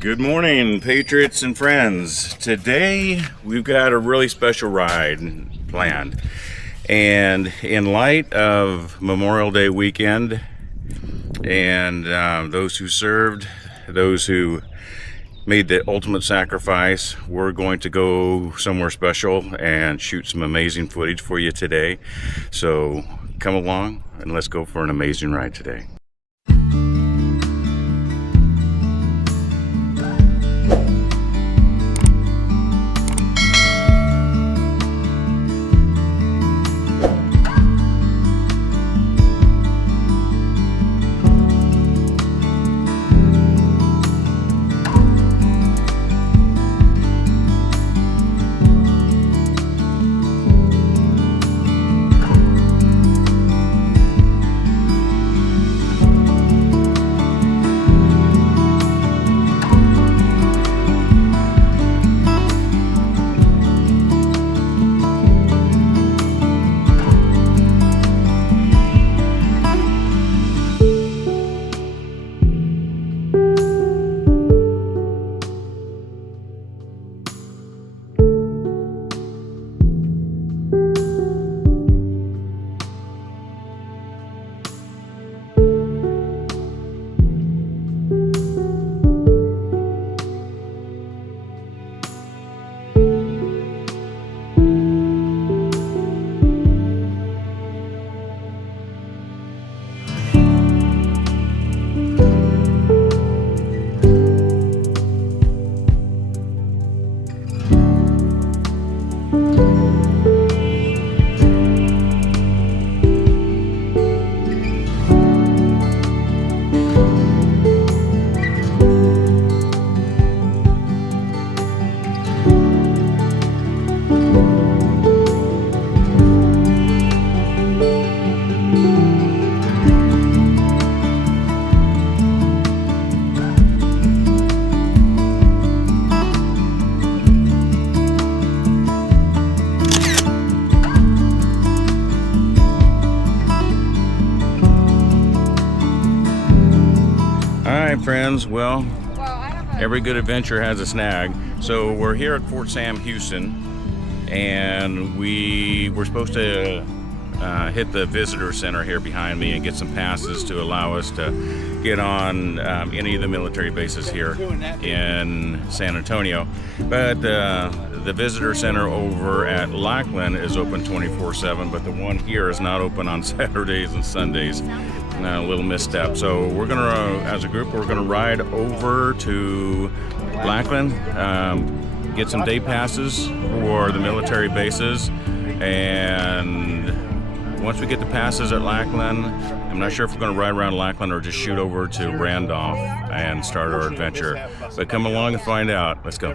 Good morning, Patriots and friends. Today we've got a really special ride planned, and in light of Memorial Day weekend and those who served, those who made the ultimate sacrifice, we're going to go somewhere special and shoot some amazing footage for you today. So come along and let's go for an amazing ride today. Alright friends, well, every good adventure has a snag. So we're here at Fort Sam Houston, and we were supposed to hit the visitor center here behind me and get some passes to allow us to get on any of the military bases here in San Antonio. But the visitor center over at Lackland is open 24/7, but the one here is not open on Saturdays and Sundays. A little misstep. So we're gonna, as a group, we're gonna ride over to Lackland, get some day passes for the military bases, and once we get the passes at Lackland, I'm not sure if we're gonna ride around Lackland or just shoot over to Randolph and start our adventure. But come along and find out. Let's go.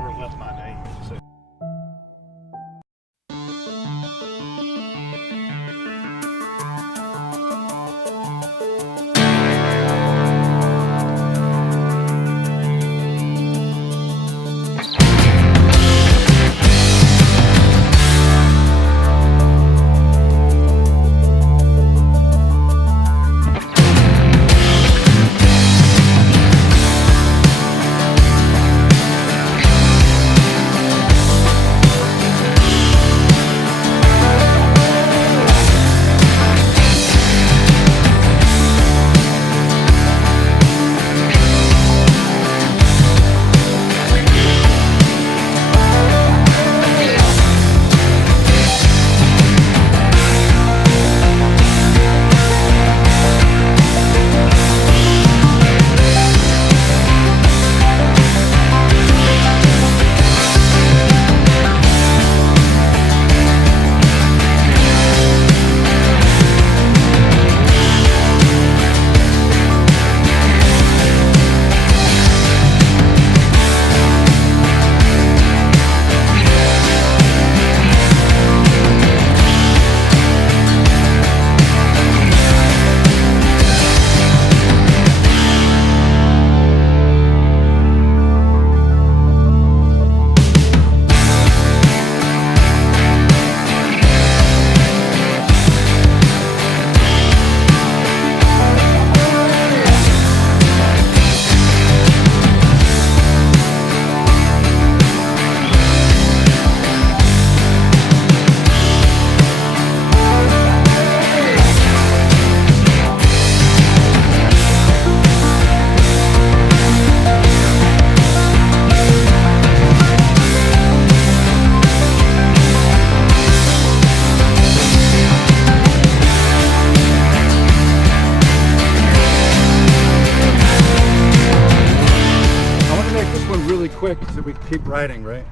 quick so we keep riding, right?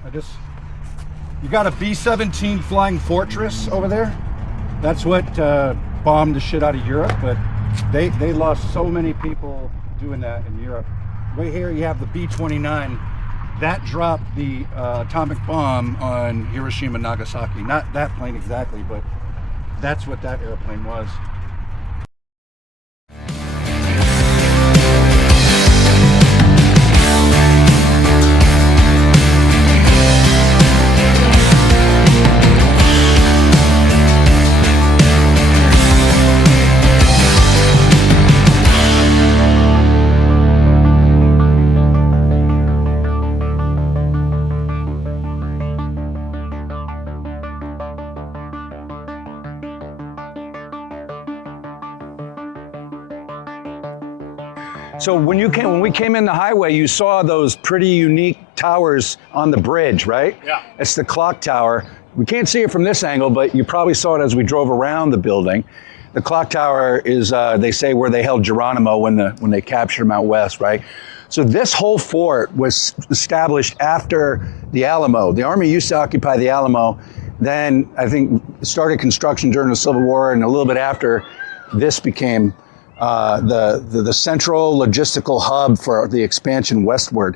You got a B-17 Flying Fortress over there. That's what bombed the shit out of Europe, but they lost so many people doing that in Europe. Right here you have the B-29. That dropped the atomic bomb on Hiroshima and Nagasaki. Not that plane exactly, but that's what that airplane was. So when we came in the highway, you saw those pretty unique towers on the bridge, right? Yeah. It's the clock tower. We can't see it from this angle, but you probably saw it as we drove around the building. The clock tower is, they say, where they held Geronimo when they captured him out west, right? So this whole fort was established after the Alamo. The Army used to occupy the Alamo. Then I think started construction during the Civil War, and a little bit after, this became the central logistical hub for the expansion westward.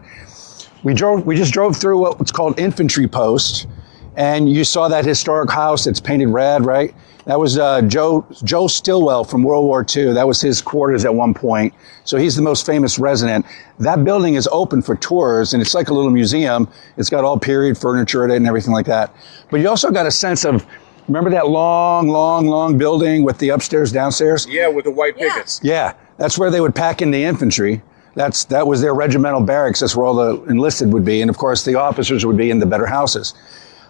We just drove through what's called Infantry Post, and you saw that historic house that's painted red, right? That was Joe Stilwell from World War II. That was his quarters at one point. So he's the most famous resident. That building is open for tours, and it's like a little museum. It's got all period furniture in it and everything like that. But you also got a sense of, remember that long building with the upstairs, downstairs? Yeah, with the white pickets. Yeah, that's where they would pack in the infantry. That was their regimental barracks. That's where all the enlisted would be. And of course, the officers would be in the better houses.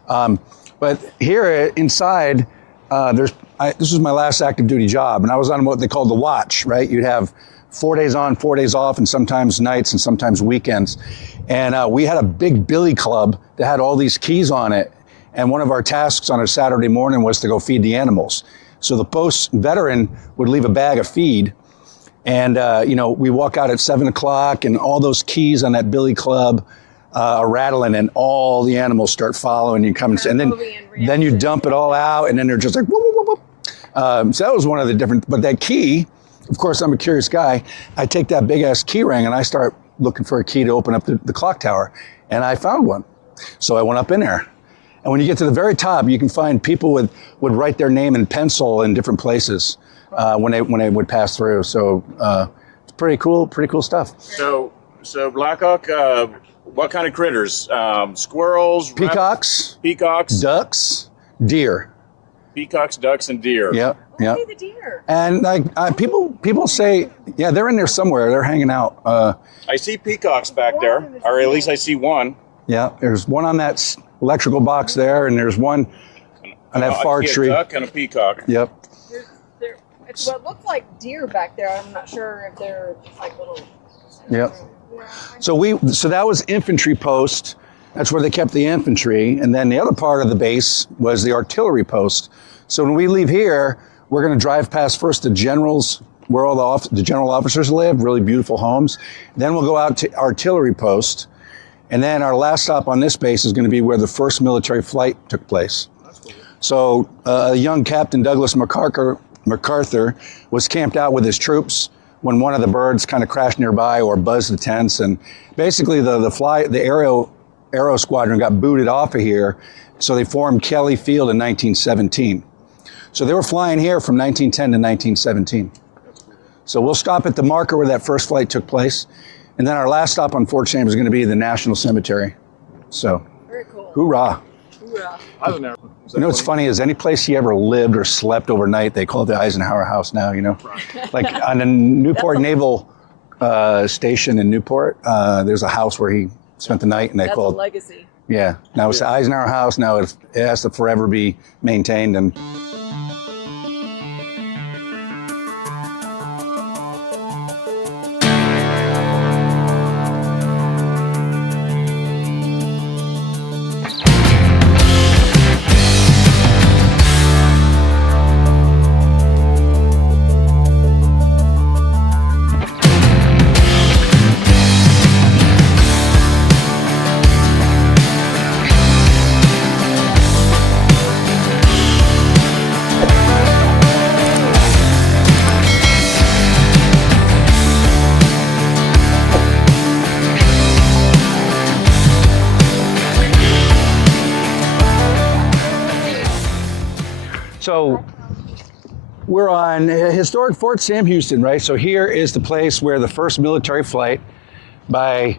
But here inside, this was my last active duty job, and I was on what they called the watch, right? You'd have 4 days on, 4 days off, and sometimes nights and sometimes weekends. And we had a big billy club that had all these keys on it. And one of our tasks on a Saturday morning was to go feed the animals. So the post veteran would leave a bag of feed, and we walk out at 7 o'clock, and all those keys on that billy club are rattling, and all the animals start following you, and then you dump it all out, and then they're just like whoop, whoop, whoop, whoop. So that was one of the different. But that key, of course, I'm a curious guy. I take that big ass key ring and I start looking for a key to open up the clock tower, and I found one. So I went up in there. And when you get to the very top, you can find people would write their name in pencil in different places when they would pass through. So it's pretty cool stuff. So Blackhawk, what kind of critters? Squirrels, peacocks, ducks, deer. Peacocks, ducks, and deer. Yep. Okay, the deer. And people say, yeah, they're in there somewhere. They're hanging out. I see peacocks back there, or at least I see one. Yeah, there's one on that electrical box there, and there's one on that far tree. A duck and a peacock. Yep. It's what looks like deer back there. I'm not sure if they're just like little. Yep. So that was infantry post. That's where they kept the infantry, and then the other part of the base was the artillery post. So when we leave here, we're going to drive past first the generals, where all the general officers live, really beautiful homes. Then we'll go out to artillery post. And then our last stop on this base is going to be where the first military flight took place. So young Captain Douglas MacArthur was camped out with his troops when one of the birds kind of crashed nearby or buzzed the tents. And basically the aero squadron got booted off of here. So they formed Kelly Field in 1917. So they were flying here from 1910 to 1917. So we'll stop at the marker where that first flight took place. And then our last stop on Fort Sam is going to be the National Cemetery. So, very cool. Hoorah. Hoorah. I don't know. You know what's funny is any place he ever lived or slept overnight, they call it the Eisenhower House now, you know? Like on the Newport Naval Station in Newport, there's a house where he spent the night, and they call it... That's a legacy. Yeah. Now it's the Eisenhower House. Now it has to forever be maintained. And So we're on historic Fort Sam Houston, right? So here is the place where the first military flight by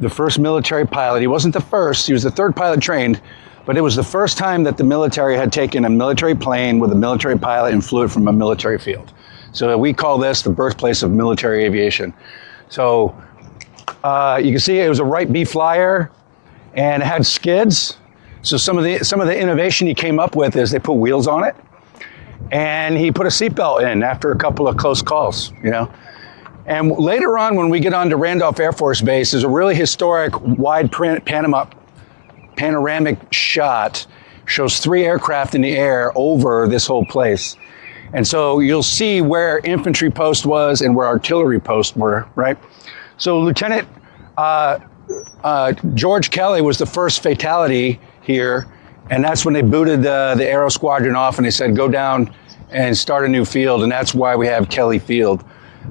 the first military pilot. He wasn't the first, he was the third pilot trained, but it was the first time that the military had taken a military plane with a military pilot and flew it from a military field. So we call this the birthplace of military aviation. So you can see it was a Wright B Flyer, and it had skids. So some of the innovation he came up with is they put wheels on it, and he put a seatbelt in after a couple of close calls, you know. And later on, when we get on to Randolph Air Force Base, there's a really historic wide panoramic shot, shows 3 aircraft in the air over this whole place. And so you'll see where infantry post was and where artillery posts were, right? So Lieutenant George Kelly was the first fatality here, and that's when they booted the Aero Squadron off and they said, go down and start a new field, and that's why we have Kelly Field.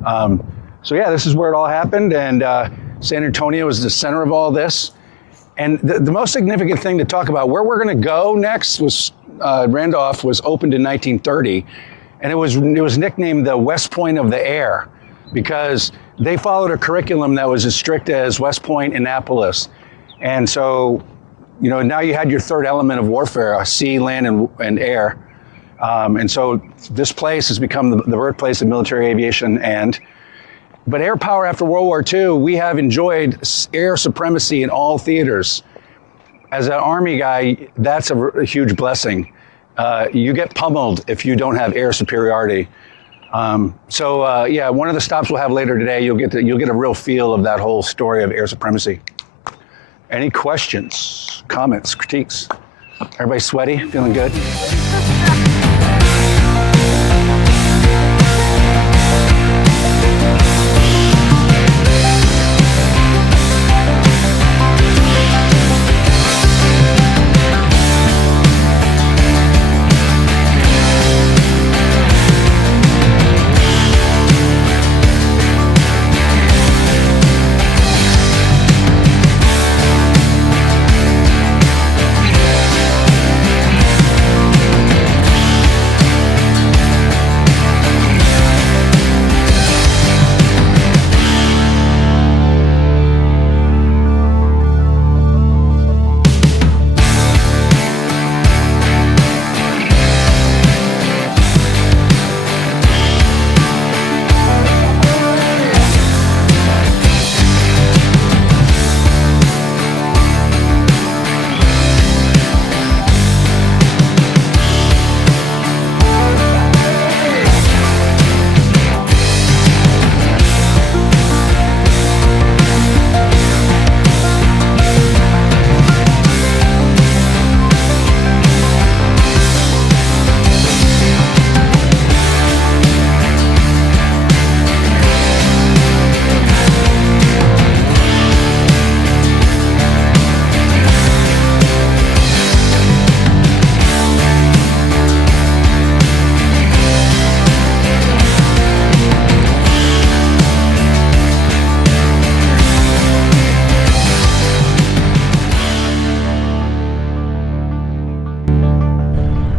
So yeah, this is where it all happened, and San Antonio is the center of all this. And the most significant thing to talk about, where we're gonna go next was, Randolph was opened in 1930, and it was nicknamed the West Point of the Air, because they followed a curriculum that was as strict as West Point, Annapolis. And so, you know, now you had your third element of warfare, sea, land, and air. And so this place has become the birthplace of military aviation. But air power after World War II, we have enjoyed air supremacy in all theaters. As an Army guy, that's a huge blessing. You get pummeled if you don't have air superiority. Yeah, one of the stops we'll have later today, you'll get a real feel of that whole story of air supremacy. Any questions, comments, critiques? Everybody sweaty, feeling good?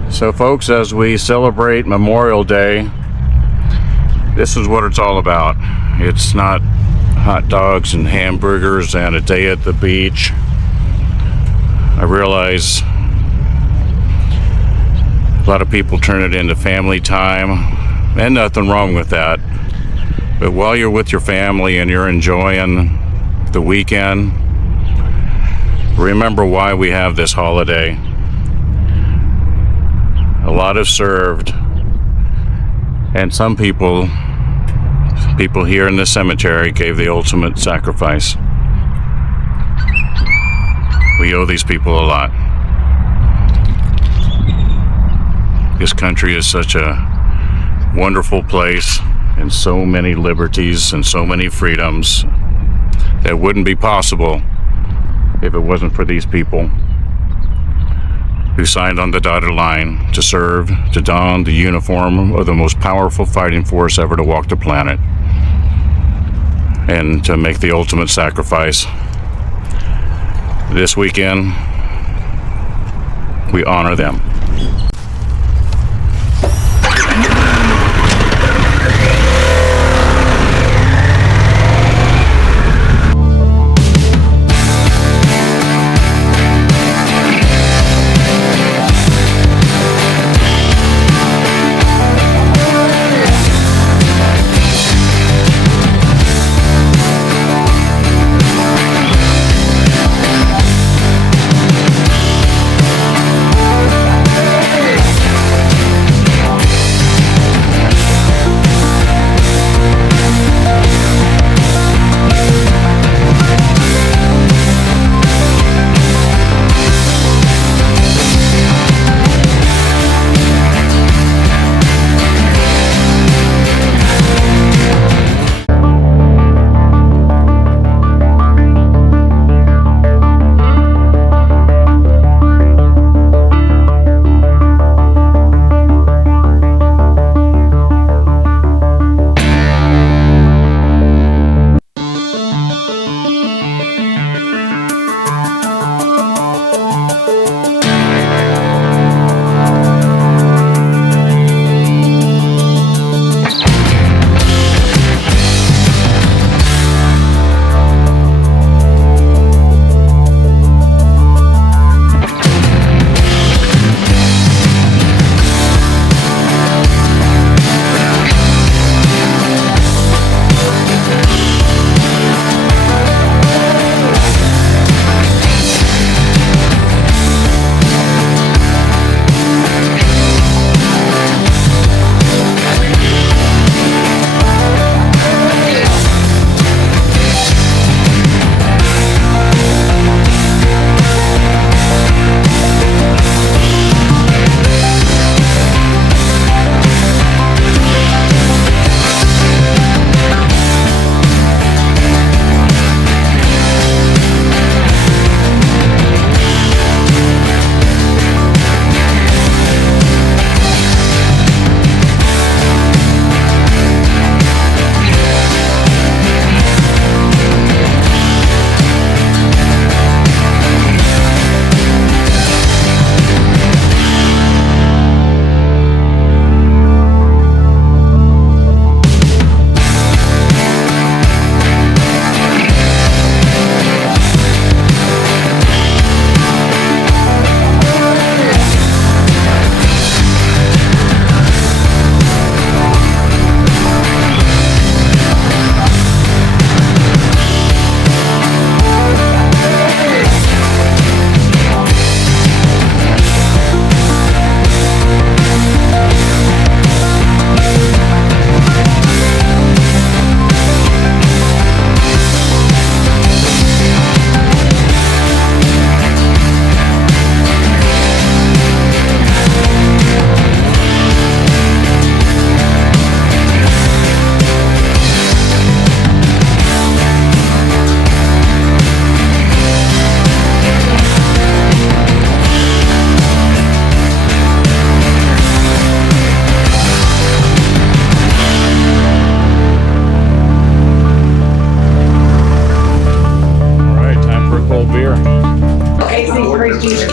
So folks, as we celebrate Memorial Day, this is what it's all about. It's not hot dogs and hamburgers and a day at the beach. I realize a lot of people turn it into family time, and nothing wrong with that. But while you're with your family and you're enjoying the weekend, remember why we have this holiday. A lot have served, and some people here in the cemetery gave the ultimate sacrifice. We owe these people a lot. This country is such a wonderful place, and so many liberties and so many freedoms that wouldn't be possible if it wasn't for these people who signed on the dotted line to serve, to don the uniform of the most powerful fighting force ever to walk the planet, and to make the ultimate sacrifice. This weekend, we honor them.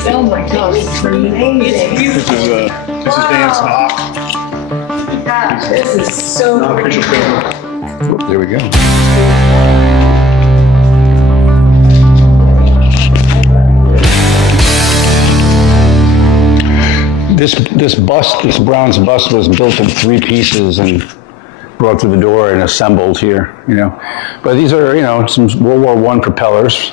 Oh my gosh, it's amazing. This is Dan Stock. Yeah, this is so pretty. There we go. This bust, this bronze bust, was built in 3 pieces and brought to the door and assembled here. You know, but these are, you know, some World War I propellers.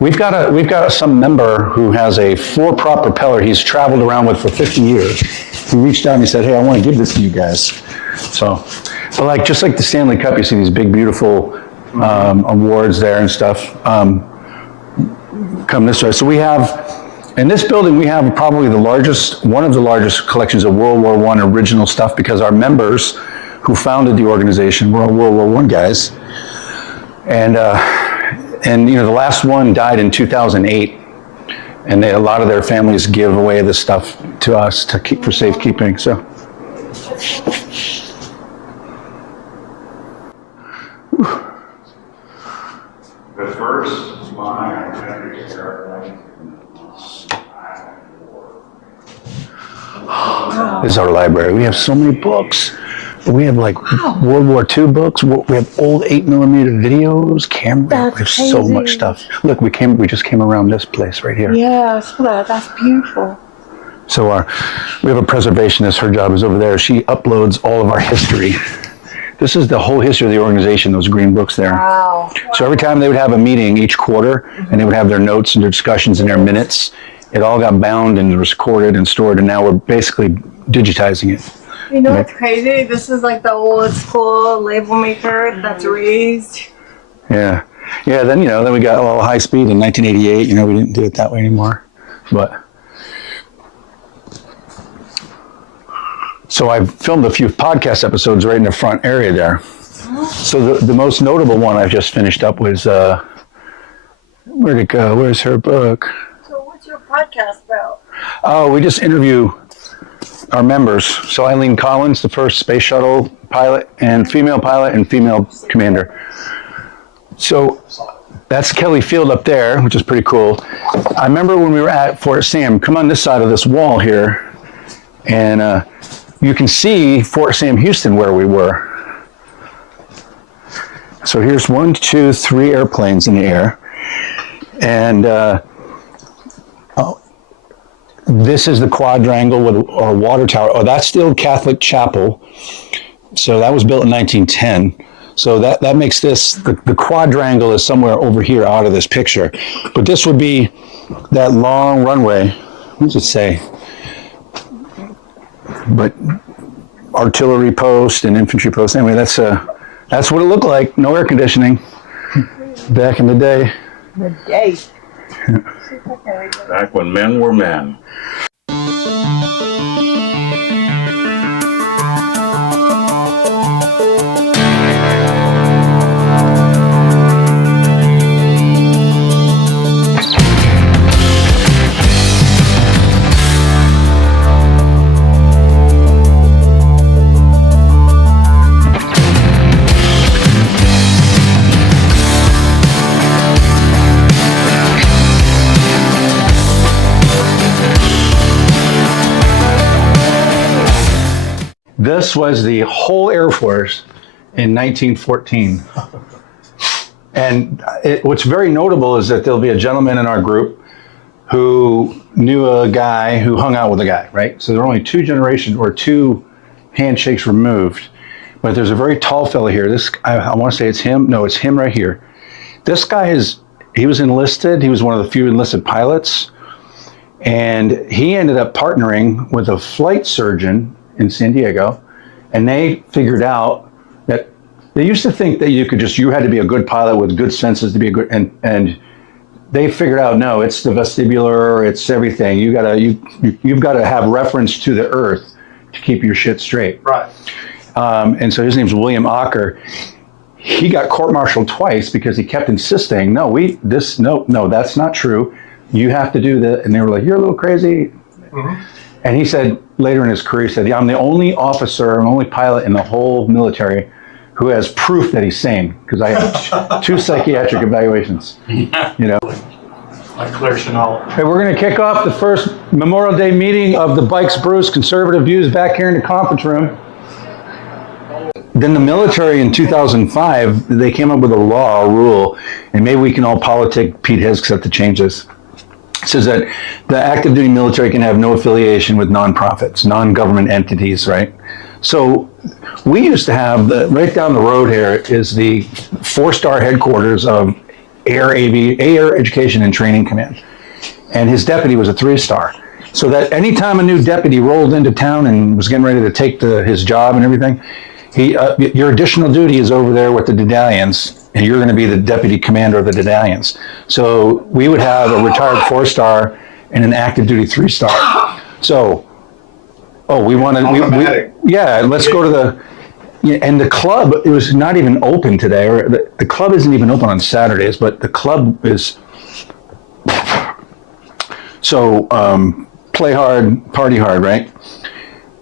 We've got some member who has a 4-prop propeller he's traveled around with for 50 years. He reached out and he said, "Hey, I want to give this to you guys." So, but like just like the Stanley Cup, you see these big, beautiful awards there and stuff. Come this way. So we have. In this building, we have probably one of the largest collections of World War I original stuff, because our members who founded the organization were all World War I guys. And you know, the last one died in 2008, and a lot of their families give away this stuff to us to keep for safekeeping. So. The first line This is our library. We have so many books. We have like World War II books. We have old 8mm videos, cameras. We have so much stuff. Look, we just came around this place right here. Yeah, I saw that. That's beautiful. So we have a preservationist. Her job is over there. She uploads all of our history. This is the whole history of the organization, those green books there. Wow. So every time they would have a meeting each quarter, and they would have their notes and their discussions and their minutes, it all got bound and recorded and stored, and now we're basically digitizing it. You know what's crazy? This is like the old school label maker that's raised. Yeah. Yeah, then, you know, then we got all high speed in 1988. You know, we didn't do it that way anymore. But so I've filmed a few podcast episodes right in the front area there. So the most notable one I've just finished up was, where'd it go? Where's her book? So what's your podcast about? Oh, we just interview our members. So Eileen Collins, the first space shuttle pilot and female commander. So that's Kelly Field up there, which is pretty cool. I remember when we were at Fort Sam, come on this side of this wall here, and you can see Fort Sam Houston where we were. So here's 1, 2, 3 airplanes in the air. And this is the quadrangle with our water tower. Oh, that's the old Catholic chapel. So that was built in 1910. So that makes this, the quadrangle is somewhere over here out of this picture. But this would be that long runway. What does it say? But artillery post and infantry post. Anyway, that's what it looked like. No air conditioning back in the day. Back when men were men. This was the whole Air Force in 1914. And what's very notable is that there'll be a gentleman in our group who knew a guy who hung out with a guy, right? So there are only 2 generations or 2 handshakes removed. But there's a very tall fella here. This, I want to say it's him. No, it's him right here. This guy he was enlisted. He was one of the few enlisted pilots. And he ended up partnering with a flight surgeon in San Diego, and they figured out that they used to think that you had to be a good pilot with good senses to be a good, and they figured out, no, it's the vestibular, it's everything. You've got to have reference to the earth to keep your shit straight. Right. And so his name's William Ocker. He got court-martialed twice because he kept insisting, no, that's not true. You have to do that. And they were like, you're a little crazy. Mm-hmm. And he said later in his career, he said, yeah, I'm the only officer and only pilot in the whole military who has proof that he's sane, because I had 2 psychiatric evaluations, you know. Like Claire Chanel. Okay, we're going to kick off the first Memorial Day meeting of the Bikes Brews Conservative Views back here in the conference room. Then the military in 2005, they came up with a law, a rule, and maybe we can all politic Pete Hizks up to change this. It says that the active duty military can have no affiliation with nonprofits, non-government entities, right? So we used to have, right down the road here is the 4-star headquarters of Air Education and Training Command. And his deputy was a 3-star. So that anytime a new deputy rolled into town and was getting ready to take his job and everything, your additional duty is over there with the Dedalians, and you're going to be the deputy commander of the Dedalians. So we would have a retired 4-star and an active duty 3-star. So, we want to, yeah, let's go to and the club, it was not even open today, or the club isn't even open on Saturdays, but the club is, so play hard, party hard, right?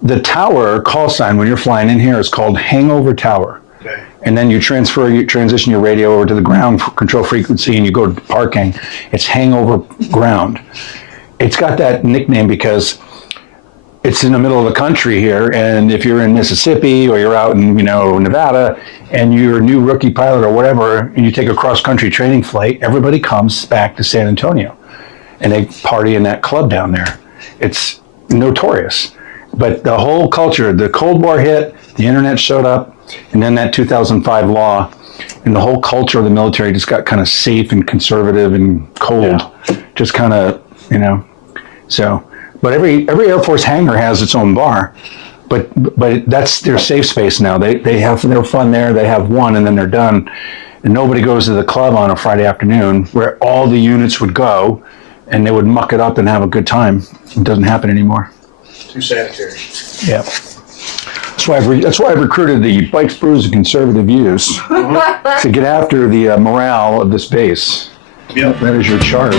The tower call sign when you're flying in here is called Hangover Tower. Okay. And then you transition your radio over to the ground control frequency and you go to parking. It's Hangover Ground. It's got that nickname because it's in the middle of the country here, and if you're in Mississippi or you're out in Nevada and you're a new rookie pilot or whatever, and you take a cross-country training flight, everybody comes back to San Antonio and they party in that club down there. It's notorious. But the whole culture, the Cold War hit, the internet showed up, and then that 2005 law, and the whole culture of the military just got kind of safe and conservative and cold. Yeah. Just kind of, so. But every Air Force hangar has its own bar, but that's their safe space now. They have their fun there. They have one, and then they're done. And nobody goes to the club on a Friday afternoon where all the units would go, and they would muck it up and have a good time. It doesn't happen anymore. Too sanitary. Yeah. That's why I recruited the Bikes, Brews, and Conservative Views to get after the morale of this base. Yep. That is your charge.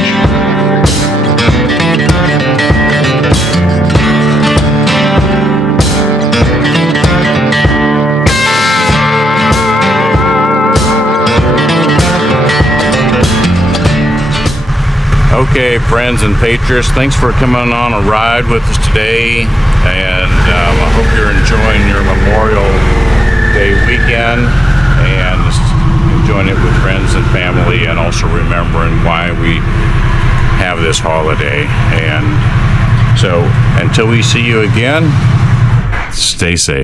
Okay, friends and patriots, thanks for coming on a ride with us today, and I hope you're enjoying your Memorial Day weekend and enjoying it with friends and family, and also remembering why we have this holiday. And so until we see you again, stay safe.